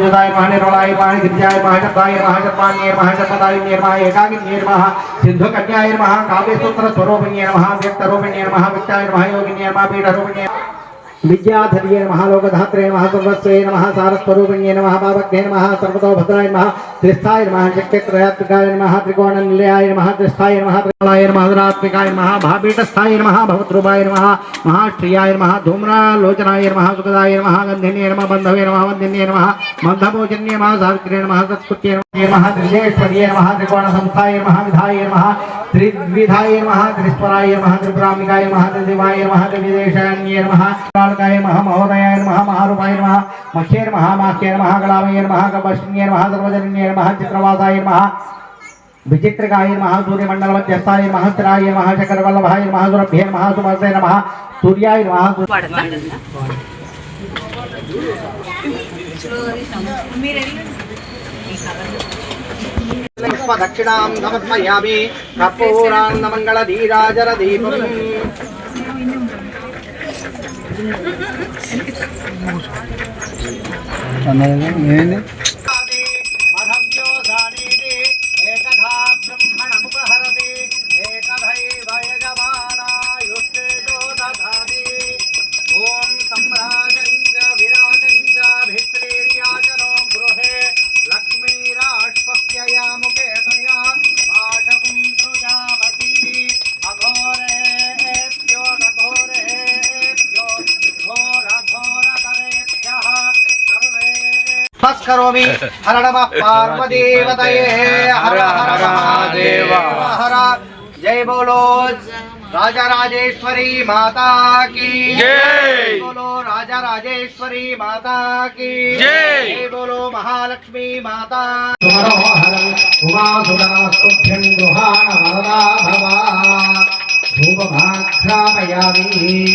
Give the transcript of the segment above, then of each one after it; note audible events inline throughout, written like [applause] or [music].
युदाय महाने रोलाय महाने गिरिजाय महाजपाय महाजपान्ये महाजपदाय निर्माय एकागिर निर्मः सिंधु कन्याय नमः काव्य सूत्र स्वरूपिण्ये नमः व्यक्त रूपिण्ये नमः वित्ताय नमः योगिन्ये नमः पीठ रूपिण्ये विद्याधर्ये नमः लोकधात्रे नमः सर्वस्वे नमः सारस्वरूपिण्ये नमः भावज्ञे नमः सर्वतो नमः భద్రాయ నమః త్రిస్థాయ నమః శక్తిత్రయాత్మికాయ నమః త్రికోణ నిలయాయ నమః త్రిస్థాయ నమః త్రికోణాయ నమః ధరాత్మికాయ నమః భాపీఠస్థాయ నమః భవద్రూపాయ నమః మహాశ్రియాయ నమః ధూమ్రాలోచనాయ నమః సుఖదాయ నమః గంధిన్యే నమః బంధవే నమః వందిన్యే నమః మందభోజన్యే నమః సావిత్రే నమః సత్కృత్యే నమః త్రిజేశ్వర్యే నమః త్రికోణ సంస్థాయ నమః విధాయ నమః త్రిద్విధాయ నమః త్రిస్వరాయ నమః త్రిపురాంబికాయ నమః త్రిదివాయ నమః త్రివిదేశాన్యే నమః కాళకాయ నమః మహోదయాయ నమః మహారూపాయ నమః మహ్యే నమః మాఖ్యే నమః గళామయ నమః చిత్రవాసాయ నమః విచిత్రకాయ నమః సూర్యమండల మధ్యస్థాయ నమః స్థిరాయ నమః చక్రవల్లభాయ నమః సురభ్యే నమః సుమస్తే నమః సూర్యాయ నమః దక్షిణాం సమర్పయామి కర్పూరాన్న మంగళ ధీరాజర దీపం करोमि। हर नमः [laughs] पार्वदेवतये हर हर महादेव। हर जय बोलो राजा राजेश्वरी माता की। जय। बोलो राजा राजेश्वरी माता की। जय। बोलो महालक्ष्मी माता धूपभाक्षापयामि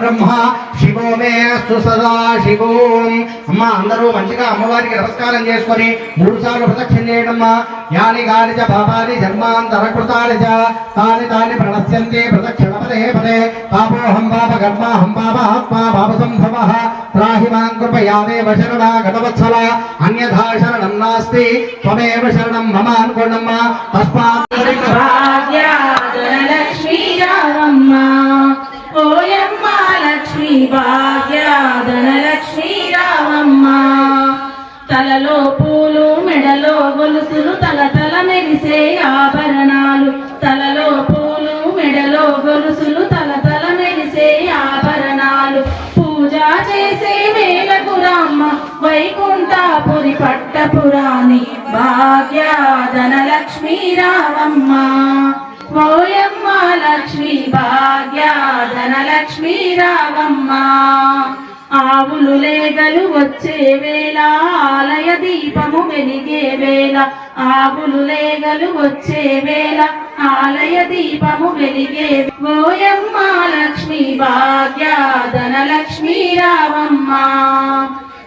బ్రహ్మ శివో మే అస్తు శివోం. అమ్మ అందరూ మంచిగా అమ్మవారికి నమస్కారం చేసుకొని మూడు సార్లు ప్రదక్షిణ చేయడమ్మా. యాని గాని చ పాపాని జన్మాంతరకృతాని చ. తాని తాని ప్రణశ్యంతి ప్రదక్షిణ పదే పదే. పాపోహం పాప కర్మాహం పాప ఆత్మా పాప సంభవ. త్రాహి మాం కృపయాదేవ శరణ గతవత్సల. అన్యథా శరణం నాస్తి. త్వమేవ శరణం మమ అనుకోండమ్మా. తస్మాత్ వైకుంఠపురి పట్టపురాణి భాగ్యాధనలక్ష్మీ రావమ్మ ఓయమ్మ లక్ష్మీ భాగ్యాధనలక్ష్మీ రావమ్మ ఆవులు లేగలు వచ్చే వేళ ఆలయ దీపము వెలిగే వేళ ఆవులు లేగలు వచ్చే వేళ ఆలయ దీపము వెలిగే ఓయమ్మ లక్ష్మీ భాగ్యాధనలక్ష్మీ రావమ్మ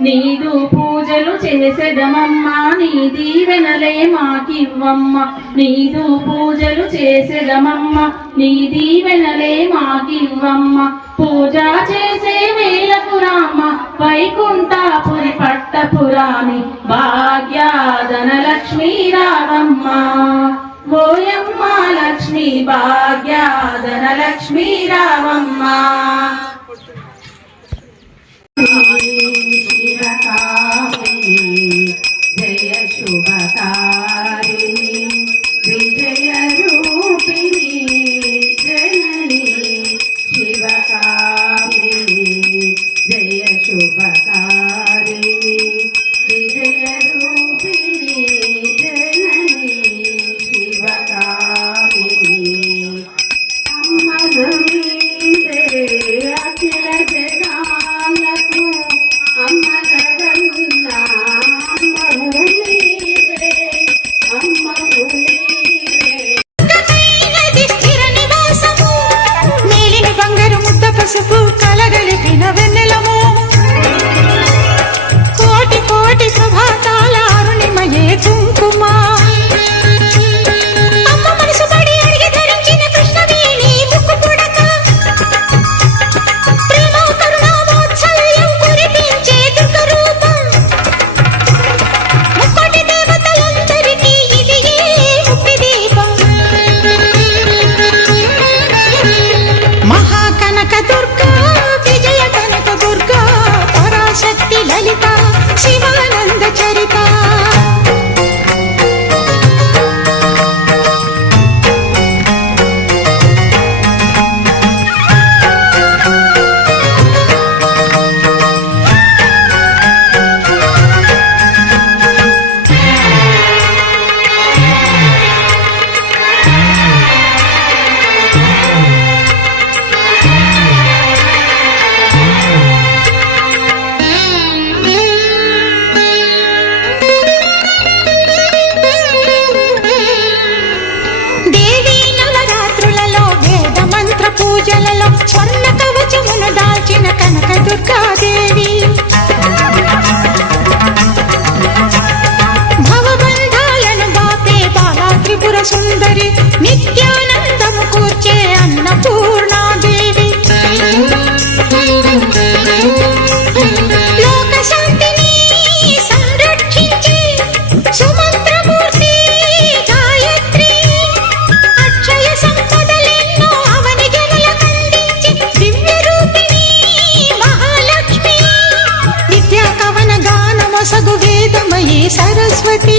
నీదు పూజలు చేసేదమమ్మా నీ దీవెనలే మాకివ్వమ్మ. నీదు పూజలు చేసేదమమ్మ నీ దీవెనలే మాకివ్వమ్మ. పూజ చేసే వేలకు రామ వైకుంఠపురి పట్టపురాణి భాగ్యాధనలక్ష్మీ రావమ్మ. ఓయమ్మ లక్ష్మీ భాగ్యాధనలక్ష్మీ రావమ్మ. పూజలలో స్వర్ణ కవచమును దాల్చిన కనక దుర్గాదేవి సగు వేదమయీ సరస్వతి